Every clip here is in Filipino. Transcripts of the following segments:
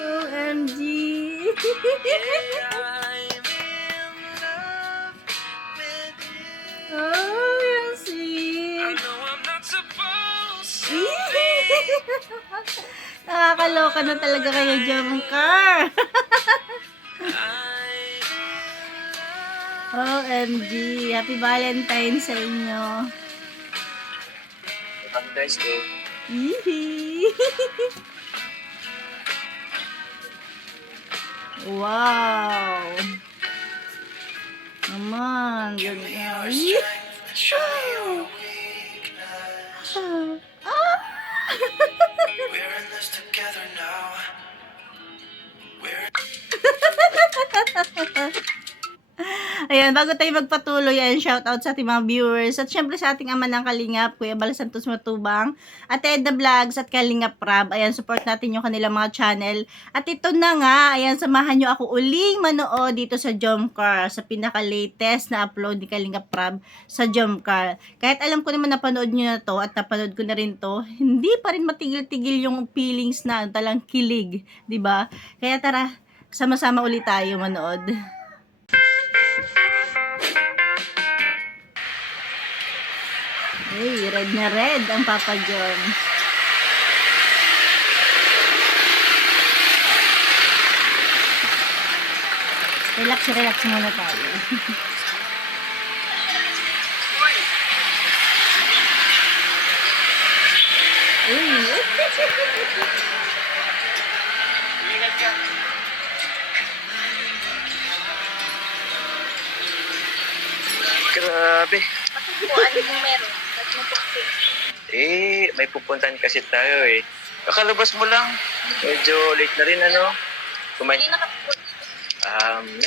OMG. Oh, yung sweet. Nakakaloka na talaga kayo, Jomcar. OMG. Happy Valentine's sa inyo. Valentine's Day. Wow. Naman. Ganda. We're in this together now. Ayan, bago tayo magpatuloy, ayan, shoutout sa ating mga viewers. At syempre sa ating ama ng Kalingap, Kuya Bal Santos Matubang, at Edna Vlogs at Kalingap Prab. Ayan, support natin yung kanilang mga channel. At ito na nga, ayan, samahan nyo ako uling manood dito sa Jomcar, sa pinaka-latest na upload ni Kalingap Prab sa Jomcar. Kahit alam ko naman napanood nyo na to at napanood ko na rin to, hindi pa rin matigil-tigil yung feelings na talang kilig, 'di ba? Kaya tara, sama-sama ulit tayo manood. Uy, red na red ang Papa John. Relax muna tayo. Uy. Ingat ka. Grabe. Ano yung meron? May pupuntahan kasi tayo eh. Kakalabas mo lang. Medyo late na rin ano. Hindi nakapagod.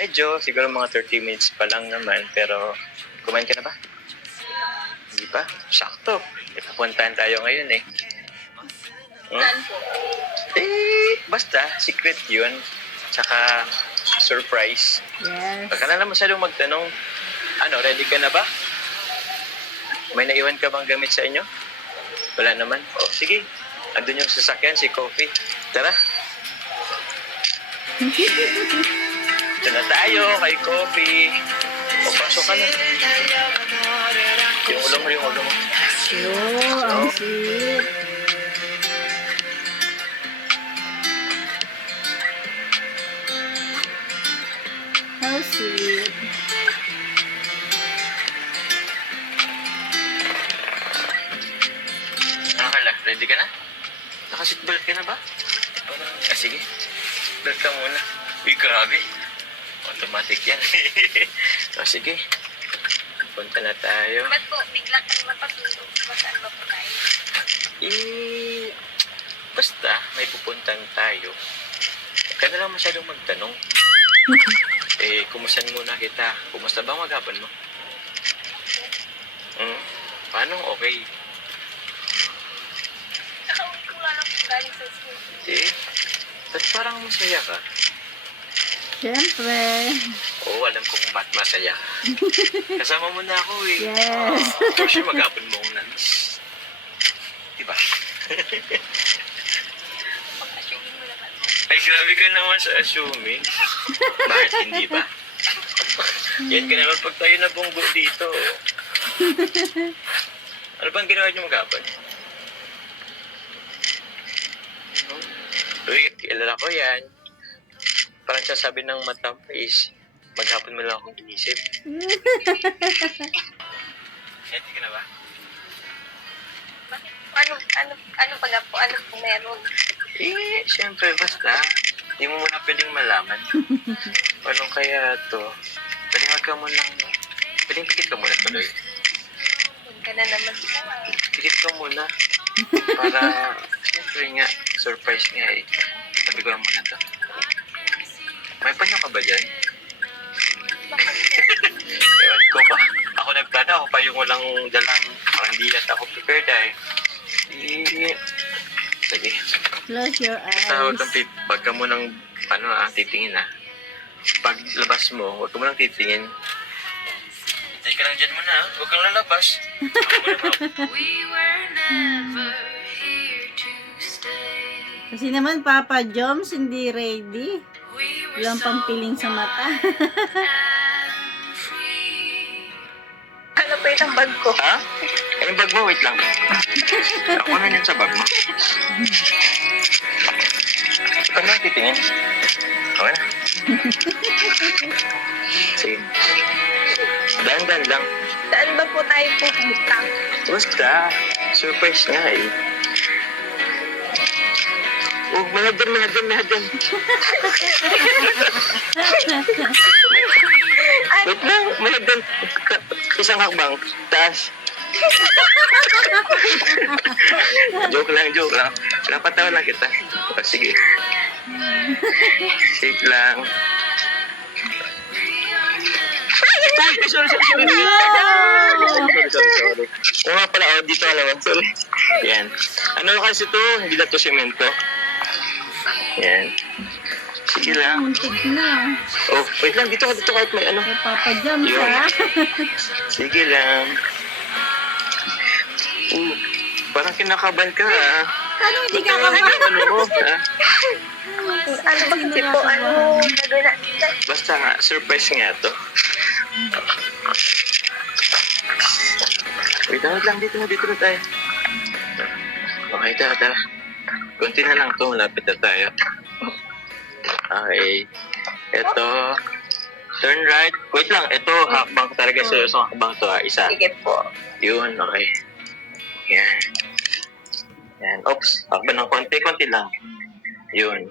Medyo, siguro mga 30 minutes pa lang naman. Pero, kumain ka na ba? Hindi pa? Sakto. May pupuntahan tayo ngayon eh. Saan po? Basta, secret yun. Tsaka, surprise. Yes. Pagka na lang masyadong magtanong, ready ka na ba? May naiwan ka bang gamit sa inyo? Wala naman. O, sige. Andun yung sasakyan, si Coffee. Tara. Ito na tayo, kay Coffee. O, pasok ka na. Yung ulo mo. Oh, ang sweet. How sweet. Ready ka na? Naka-seatbelt ka na ba? Sige. Belt ka muna. Uy, grabe. Automatic yan. Sige. Punta na tayo. Ba't po, bigla kang magpatulog? Saan ba po tayo? Basta, may pupuntan tayo. Huwag ka na lang masyadong magtanong. Kumustahan muna kita. Kumusta ba ang maghapon mo? Paano? Okay. Nakauwi ko nga lang po galing sa school. Ba't parang masaya ka? Siyempre. Oo, alam ko kung ba't masaya ka. Kasama mo na ako eh. Yes. For sure, maghapon mo akong nangis. Diba? Pag-assuming mo naman mo. Ay, grabe ka naman sa assuming. Bakit hindi ba? Yan ka naman pag tayo nabunggo dito. Ano bang ginawa niyo maghapon? Uy, kilala ko yan. Parang sasabi ng mata mo is, maghapon mo lang akong inisip. Ready ka na ba? Ano pa nga po? Ano po meron? Siyempre, basta. Hindi mo muna pwedeng malaman. Paano kaya to? Pwedeng pikit ka muna tuloy. Huwag ka na naman po. Pikit ka muna. Para, siyempre nga, surprise nga eh. Sabi ko lang muna to. May panyo ka ba dyan? Ewan ko ba? Ako nagplano, ako pa yung walang dalang, parang hindi yata ako prepared eh. Sige. Close your eyes. Basta huwag kang wag ka munang, titingin Pag labas mo, huwag ka munang titingin. Hintay ka lang dyan muna Huwag kang lalabas. Kasi naman, Papa Joms, hindi ready. Walang pampiling sa mata. Ano po yung bag ko? Ha? Anong bag mo? Wait lang. Ako na yun sa bag mo. Ano ang titingin? Okay na. Sige. Dahan-dahan lang. Saan ba po tayo pupunta? Basta, surprise nga eh. Oh, mahadyan. Wait lang, mahadyan. Isang hakbang. Taas. joke lang. Napatawa lang kita. O, sige. Safe lang. Ay, sorry. Wow! Sorry. Oo nga pala, dito ka naman. Sorry. Yan. Ano kasi to? Hindi na to semento. Yan. Sige lang. Muntik na. Oh, wait lang. Dito kahit may ano. Kay Papa Joms, Yun. ha? Sige lang. Parang kinakaban ka, ah. Paano hindi ka Ano kama? mo, ha? Ano ba kasi po? Ano gagawin natin? Basta nga, surprise nga to. Wait lang, dito na tayo. Okay, tara. Kunti na lang to, malapit na tayo. Okay. Ito, turn right. Wait lang, ito, hakbang talaga sa hakbang to, ha. Isa. Sige po. Yun, okay. Yan. Oops, hakbang ng konti lang. Yun.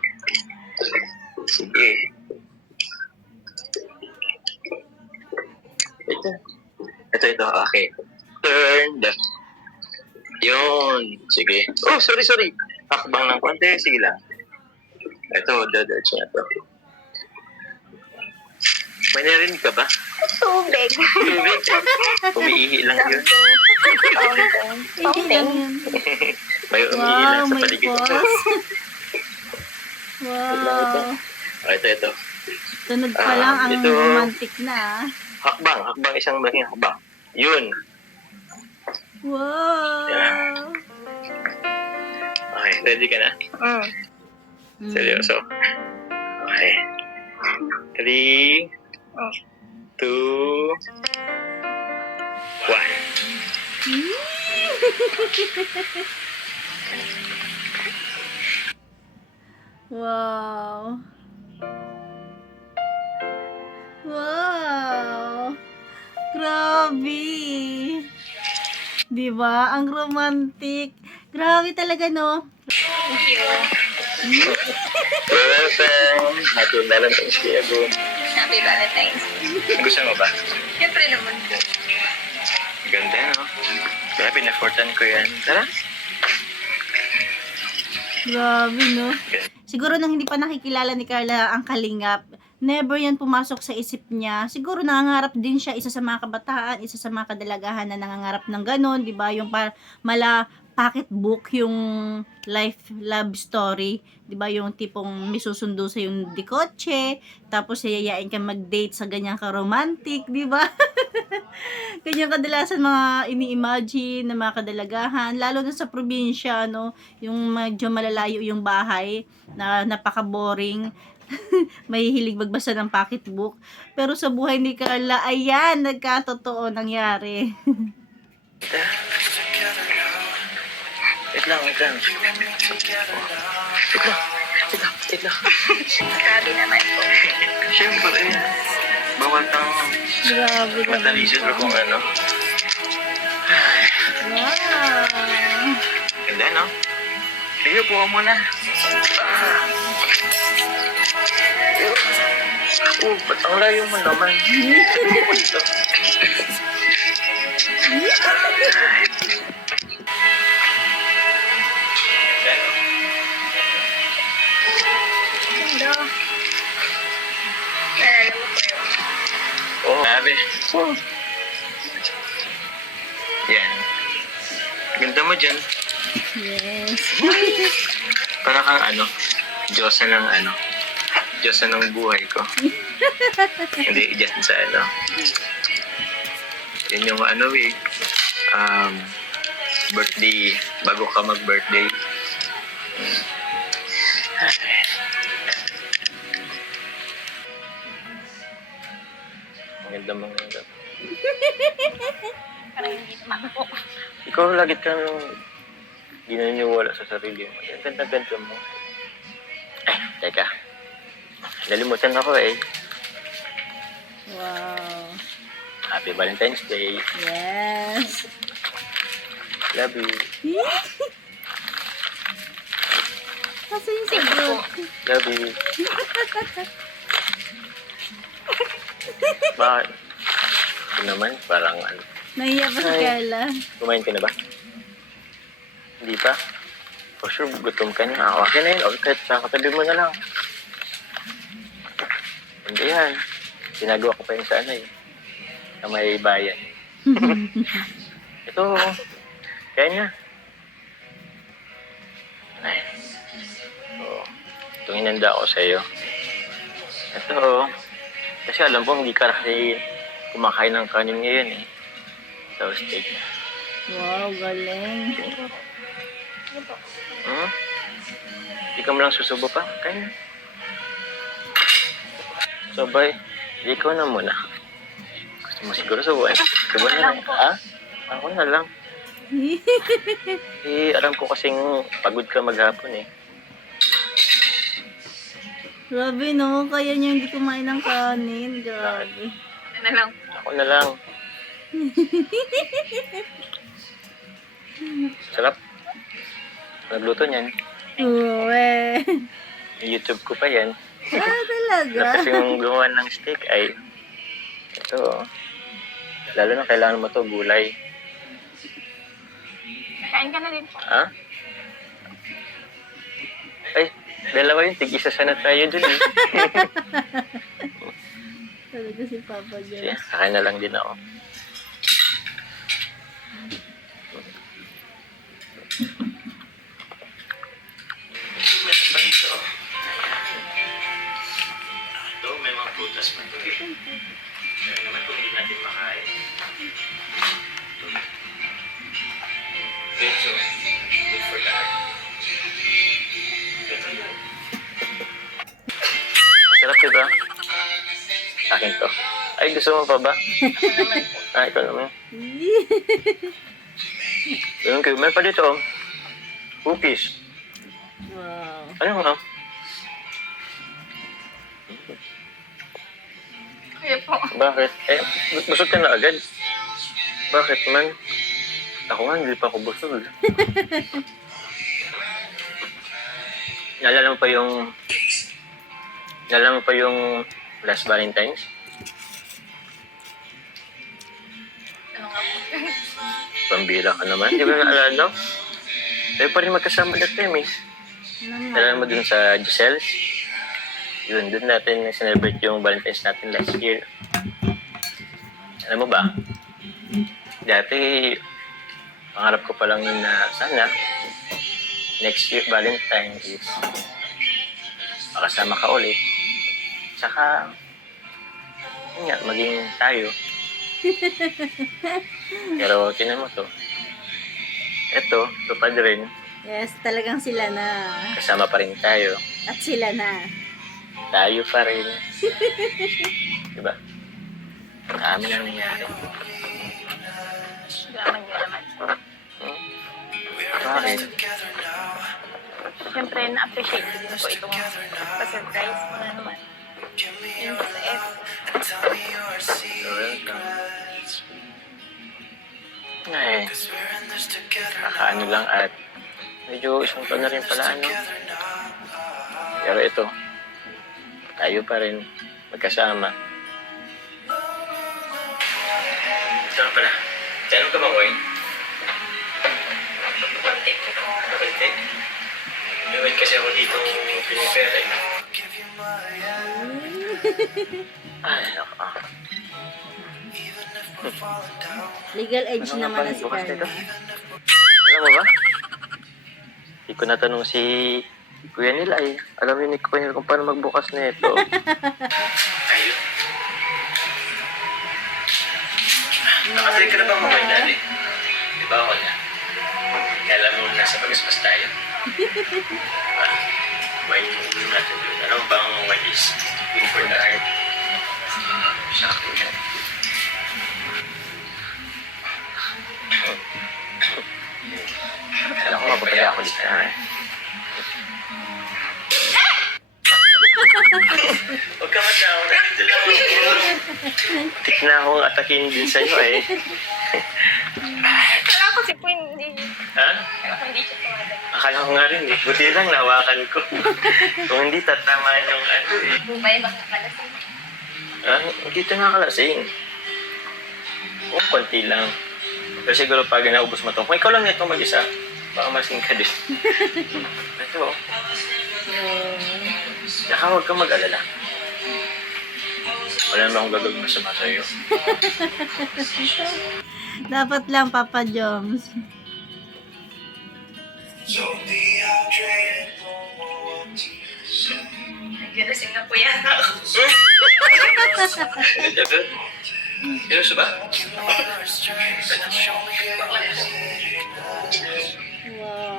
Sige. Ito. Okay. Turn left. Yun. Sige. Oh, sorry. Hakbang ng konti. Sige lang. Ito, dadiretso na to. May narinig ka ba? Tubig. Tubig. Umiihi lang yun. Hindi lang yun. May umiihi lang Wow, sa may paligid ko. boss. Wow. Ito. Tunog pa lang ang ito. romantic na. Hakbang. Isang malaking hakbang. Yun. Wow. Okay, ready ka na? Seryoso? Okay. 3, 2, 1. Wow. Wow. Grabe. Diba? Ang romantic. Grabe talaga, no? Thank you. Welcome! Happy Valentine's Day, Ago. Happy Valentine's. Gusto mo ba? Siyempre naman po. Ganda, no? Kaya pinaffortan ko yan. Tara. Grabe, no? Siguro nung hindi pa nakikilala ni Carla ang Kalingap, never yan pumasok sa isip niya. Siguro nangangarap din siya, isa sa mga kabataan, isa sa mga kadalagahan na nangangarap ng ganon, di ba? Yung pocketbook, yung love story, di ba? Yung tipong may susundo sa yung dikotse, tapos yayayain ka mag-date sa ganyang ka-romantic, di ba? Ganyan kadalasan mga ini-imagine na mga kadalagahan, lalo na sa probinsya, no? Yung medyo malalayo yung bahay, na napaka-boring, may hilig magbasa ng pocketbook. Pero sa buhay ni Carla, ayan, nagkatotoo nangyari. Wait lang. Together now. Wait lang. Grabe naman po. Siyempre, bawal kang Grabe naman matalisod po. o kung ano. Wow. Ganda, no? Sige, puha muna. Ba't ang layo mo naman? Ito. Hello. Naalala mo po yun. Oh, grabe. Yan. Ganda mo dyan. Yes. Para kang Diyosa ng buhay ko. Hindi, just sa Yun yung ano eh, birthday, bago ka mag-birthday. Maganda mga ganda. Parang hindi naman po. Ikaw lagi kang di naniniwala sa sarili mo. Ang ganda-ganda mo. Ay, teka. Nalimutan ako eh. Wow. Happy Valentine's Day. Yes. Love you. Kasi yung sagot. Love you. Bakit? Ito naman, parang ano. Nahiya pa si Ay. Carla. Kumain ka na ba? Hindi pa? For sure, gutom ka na. Okay na yun. Okay, sa katabi mo na lang. Hindi yan. Ginagawa ko pa yun sa ano eh. Sa may bayan. Ito. Kaya niya. Ay. Oo. Itong hinanda ko sa iyo. Ito. Kasi alam ko hindi ka kasi kumakain ng kanin ngayon eh. Ito, steak. Wow, galing. Hmm? Hindi ka mo lang susubo pa? Kaya na. Sabay. Ikaw na muna. Gusto mo siguro subuhin? Subo na lang. Ha? Ako na lang. Eh, alam ko kasing pagod ka maghapon eh. Grabe no, kaya niya hindi kumain ng kanin. Grabe. Ano na lang. Ako na lang. Sarap. Nagluto niyan. Uwe. YouTube ko pa yan. Talaga? Kasi yung gumawa ng steak ay ito. Lalo na kailangan mo to gulay. Kain ka na din po. Ha? Ay, dalawa yun. Tig-isa sana tayo dun eh. Talaga si Papa Sige, Diyos. kakain na lang din ako. Ito, may mga prutas pa ito eh. Kaya naman kung hindi natin makain. Okay, so, good for that. Ito yun. Masarap diba? Akin to. Ay, gusto mo pa ba? Ah, ikaw naman. Ganun kayo. Meron pa dito, oh. Cookies. Wow. Ano nga? Kaya po. Bakit? Eh, busog ka na agad. Bakit man? Ako nga, hindi pa ako busog. Naalala mo pa yung last Valentine's? Ano nga po? Pambira ka naman. Di ba naalala? Tayo pa rin magkasama that time eh. Naalala mo dun sa Giselle's? Yun, dun natin celebrate yung Valentine's natin last year. Alam mo ba? Dati, pangarap ko pa lang yun na sana next year Valentine is makasama ka ulit. Saka, yun nga, maging tayo. Pero tinan mo to. Eto, tupad rin. Yes, talagang sila na. Kasama pa rin tayo. At sila na. Tayo pa rin. Diba? Dami na nangyari. Graman nyo naman. Bakit? Siyempre, na-appreciate ko din po itong pa-surprise mo na naman. Yung Ay, kakaano lang at medyo isang taon na rin pala ano. Pero ito, tayo pa rin magkasama. Ito pala. Saan ka ba, Moy? Konti po. Kapalite? Iwan kasi ako dito pinipera eh. Ay, nako. Legal age Ano nga naman ba na si bukas Carla. nito? Alam mo ba? Hindi ko natanong si Kuya nila eh. Alam niyo ni Kuya nila kung paano magbukas na ito. Ayun. Nakatry ka na ba mga dali? Di ba ako na? Kala mo nasa pagaspas tayo. Wine natin doon. Ano bang wine is good for the heart? Sakto yan. Kala ko mapapaya ako dito na eh. Huwag ka matawa na dito lang. Tik na akong atakin din sa'yo eh. Kala ko si Queen, hindi. Ha? Kala ko hindi siya tumagal. Akala ko nga rin eh. Buti lang nawakan ko. Kung hindi tatama yung ano eh. Bumay bang nakalasing. Ah, hindi ito nakakalasing. Kung konti lang. Pero siguro pag naubos mo ito, kung ikaw lang ito mag-isa, baka masing ka din. Ito oh. Saka huwag kang mag-alala. Wala naman akong gagawin masama sa'yo. Dapat lang, Papa Joms. Don't dehydrated, don't know what to say. Nagkirasing na po yan ako. Ganda ba? Seryoso ba? Water strikes and show me how it's Wow.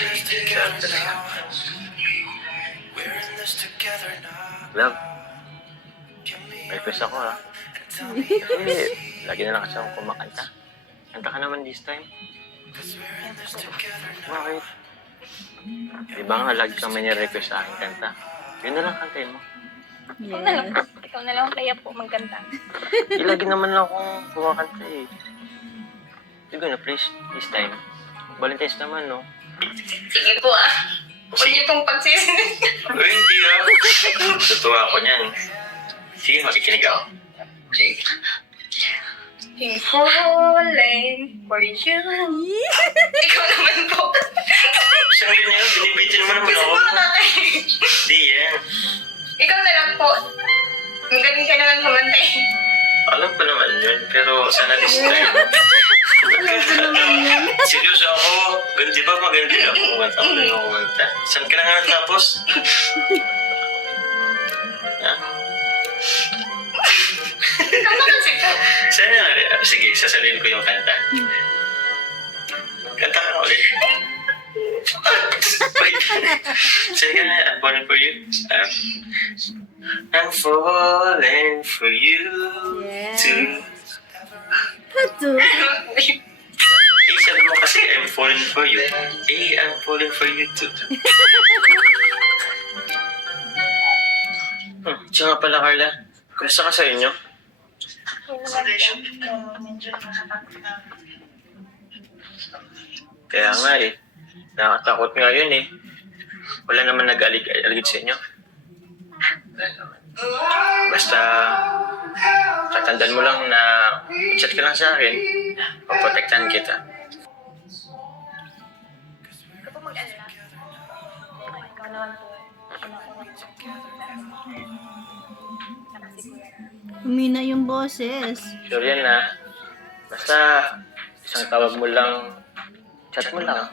this together now. We're in this together now. Love, Give me may pwes ako ha. and tell me Kasi lagi na lang kasi akong kumakanta. Kanta ka naman this time. cause we're in this together now. Bakit? Di ba nga lagi kang may nirequest sa akin kanta? Yun na lang kantayin mo. Ikaw na lang Yes. po. Ikaw na lang kaya po magkanta. Lagi naman lang akong kumakanta eh. You're gonna please this time. Valentine's naman, no? Sige po ah. Huwag niyo pong pagsisinig. Uy, hindi ah. Tutuwa ako niyan. Sige, makikinig ako. Sige. I'm falling for you. Ikaw naman po. Isang yun na yun, binibitin mo naman Gusto ako. mo na tayo. Hindi yan. Ikaw na lang po. Magaling ka naman kumantay. Alam ko naman yun, pero sana this time. Alam ko naman yan. Seryoso ako. Di ba maganda ako kumanta? Ako na yung kumanta. Saan ka na nga natapos? Ha? Ikaw na kasi po. Sana nga. Sige, sasalin ko yung kanta. Kanta ka na ulit. Wait. Say ka na, I'm falling for you. I'm falling for you Yeah. too. Ito. Sabi mo kasi, I'm falling for you. I'm falling for you too. Siya nga pala, Carla. Kumusta ka sa inyo? Medyo nakakatakot na. Kaya nga eh. Nakakatakot nga yun eh. Wala naman nag-alig sa inyo. Basta, tatandaan mo lang na chat ka lang sa akin. Paprotektahan kita. Ikaw po mag-alala. Ikaw naman po. Humina yung boses. Sure yan na. Basta, isang tawag mo lang, chat mo lang.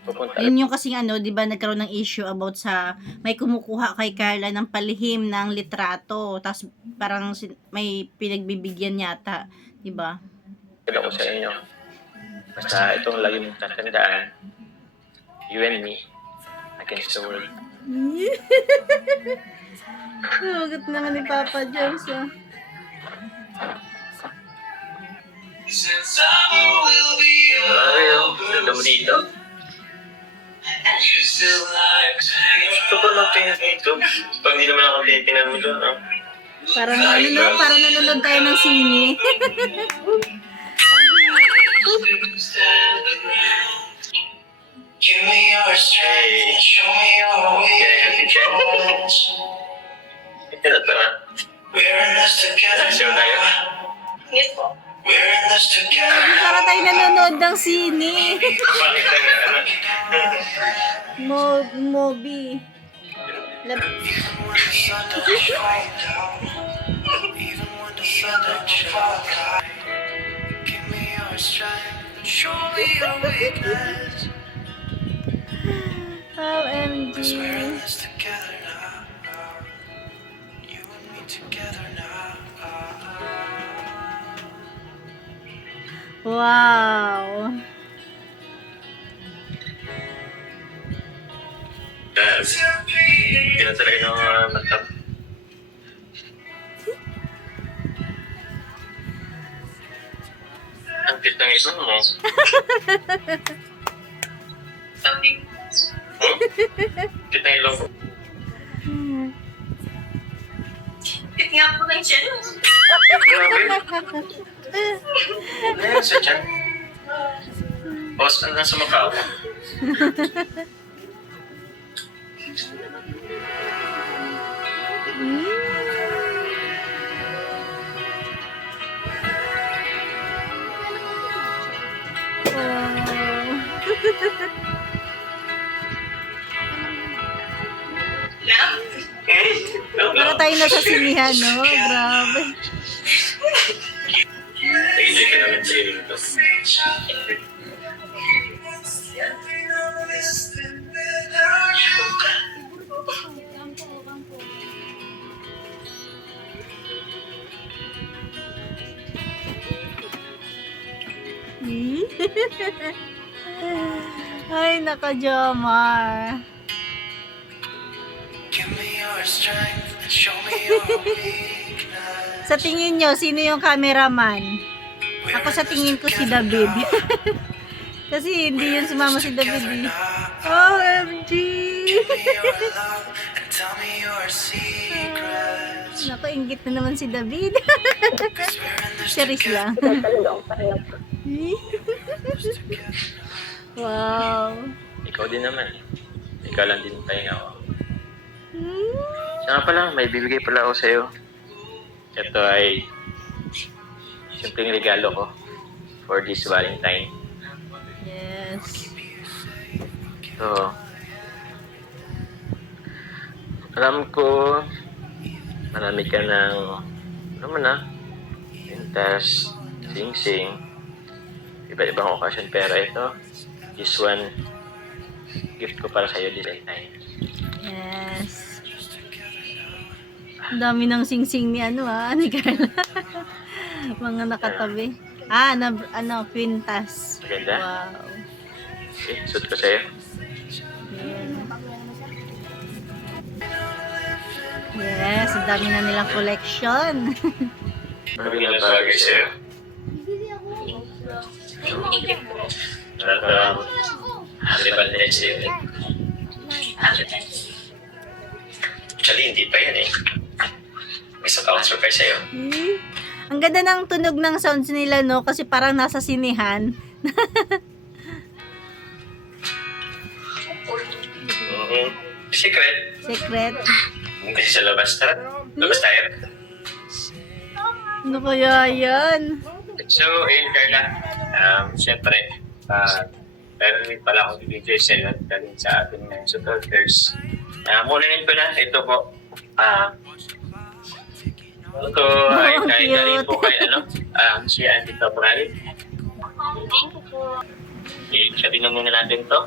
Pupunta. Yun yung kasing ano, di ba, nagkaroon ng issue about sa, may kumukuha kay Carla ng palihim ng litrato. Tapos parang may pinagbibigyan yata. Di ba? Kaya ko sa inyo. Basta itong lagi mong tatandaan. You and me against the world. Hugot naman ni Papa Jones, ah. Since summer will be Grabe oh. Ganda mo dito. you still like hanging Gusto ko lang tingnan dito. Pag hindi naman ako tinitingnan mo doon, no? Parang ano, no? Parang nanonood tayo ng sine. Give me your strength, show me your weakness. Ito na ito na. We're in this together Sasayaw tayo. now. Yes po. We're in this together now. Parang tayo nanonood ng sine. Bakit lang ano? Moby. Even when the sun don't shine down, even when the sun don't shine down, give me your strength, show me your weakness. Cause we're in OMG. this together now. You and me together now. Wow. Yes. Yun talaga ng mata. Ang cute ng ito mo. Sabi, Cute ng ilong mo. cute nga po ng siya. Grabe. Ano yan sa tiyan? Boss, ano nasa mukha mo? Love? Para tayo nasa sinihan, no? Grabe. Nag-enjoy ka naman sa iyo dito. Ay, naka-Jomar. Give me your strength and show me your weakness. Sa tingin nyo, sino yung cameraman? Ako sa tingin ko si David. Kasi hindi yun sumama si David. Eh. OMG! Give me your love and tell me your secrets. Naku, inggit na naman si David. 'Cause we're in this Serious lang. Wow. Ikaw din naman. Ikaw lang din pahinga ko. Saka pala, may bibigay pala ako sa'yo. Ito ay simpleng regalo ko for this Valentine. Yes. So, alam ko marami ka ng pintas, sing-sing, iba't-ibang okasyon, pero ito, this one, gift ko para sa'yo this Valentine. Yes. Ang dami ng sing-sing ni ni Carla. Mga nakatabi. Quintas. Maganda? Wow. Okay, suit ko sa'yo. Yes, ang dami na nilang collection. Maraming lang bagay sa'yo. At, happy Valentine's Day. Actually, hindi pa yan eh. May isa pa akong surprise sa'yo. Ang ganda ng tunog ng sounds nila, no? Kasi parang nasa sinihan. Secret. Secret. Kasi sa labas. Tara, labas tayo. Ano kaya yan? So, Carla, siyempre, meron rin pala akong video sa'yo at galing sa ating supporters. Munanin ko na, ito po. Ito ay Oh, dahil galing cute. po kay, si Andy Cabral. Thank you po. Siya tinanong natin to.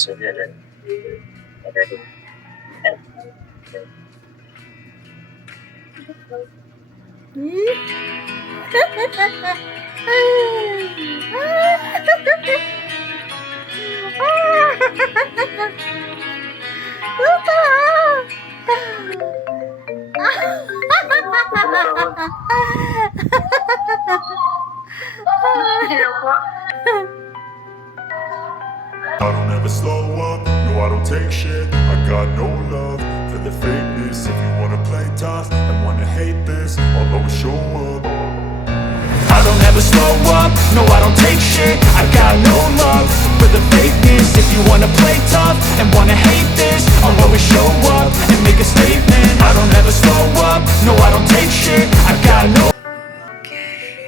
So, yan. I don't ever slow up, no I don't take shit. I got no love for the fakeness. If you wanna play tough and wanna hate this, I'll always show up. I don't ever slow up, no I don't take shit. I got no love for the fakeness. If you wanna play tough and wanna hate this, I'll always show up and make a statement. I don't ever slow up, no I don't take shit. I got no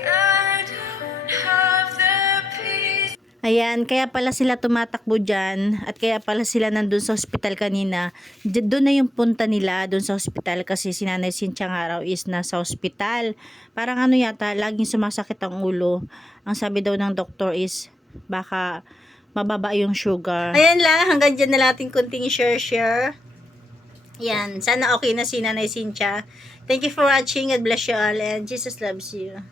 I don't have the peace. Ayan, kaya pala sila tumatakbo dyan at kaya pala sila nandun sa ospital kanina. Doon na yung punta nila, doon sa ospital kasi si Nanay Cynthia nga raw is nasa ospital. Parang ano yata, laging sumasakit ang ulo. Ang sabi daw ng doktor is baka mababa yung sugar. Ayan lang, hanggang dyan na natin kunting share. Yan, sana okay na si Nanay Cynthia. Thank you for watching. God bless you all and Jesus loves you.